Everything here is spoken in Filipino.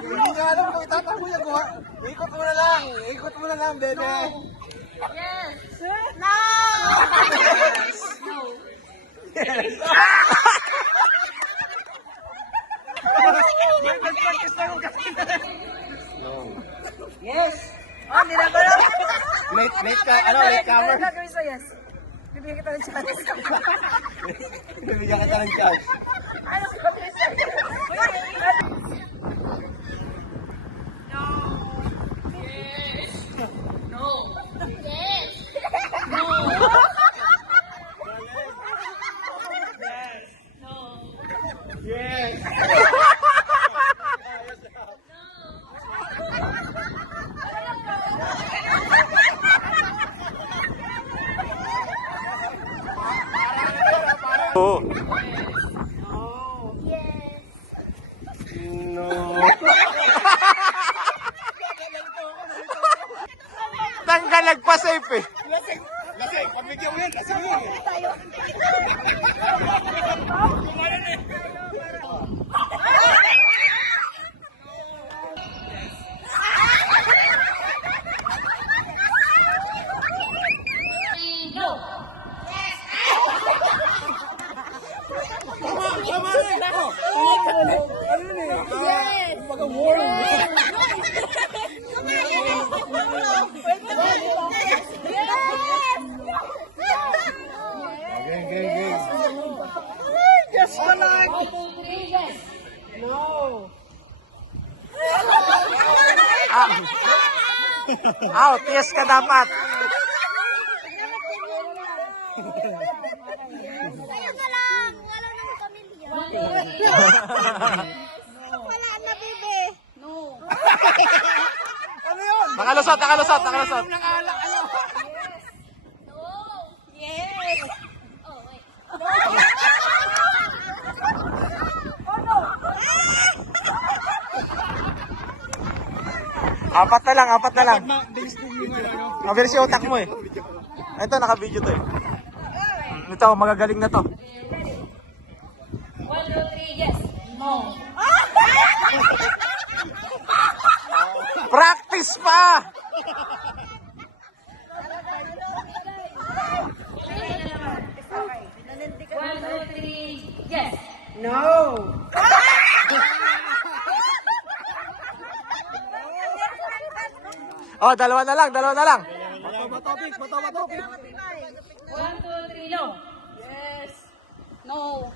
Hindi nga alam kung itatakbo niya ko. Ikot mo na lang. Ikot mo na lang, bebe. Yes. No. Yes. Nag-practice na ako kasi. No. Yes. Oh, nilagalo. Late ka, ano, late comer. Gagawin sa yes. Bibigyan kita ng chance. Bibigyan kita ng chance. Ano gagawin sa yes? No. Yes. No. Yes. No. Yes. Oh. Yes. No. Tanggal nagpa-safe eh. Lasing, pabigyan mo yan, lasing mo. Tama rin. Ano yun eh? Pag-warning. Yes ka lang. No. Out, yes ka dapat. Ayaw ka lang. Alam ng pamilya. Wala na, bebe. No. Ano yun? Nakalusot, nakalusot, nakalusot. Ng alak, ano? Yes. Oh, wait. Apat na lang, apat na lang. Bilis mo yung ano. Mabilis yung utak mo eh. Ito, naka-video to eh. Ito, magagaling na to. 1, 2, 3, yes. No. Practice pa! One, two, three, yes. No. Oh, dalawa na lang, dalawa na lang. Matopik, matopik. 1, 2, 3, no. Yes. No.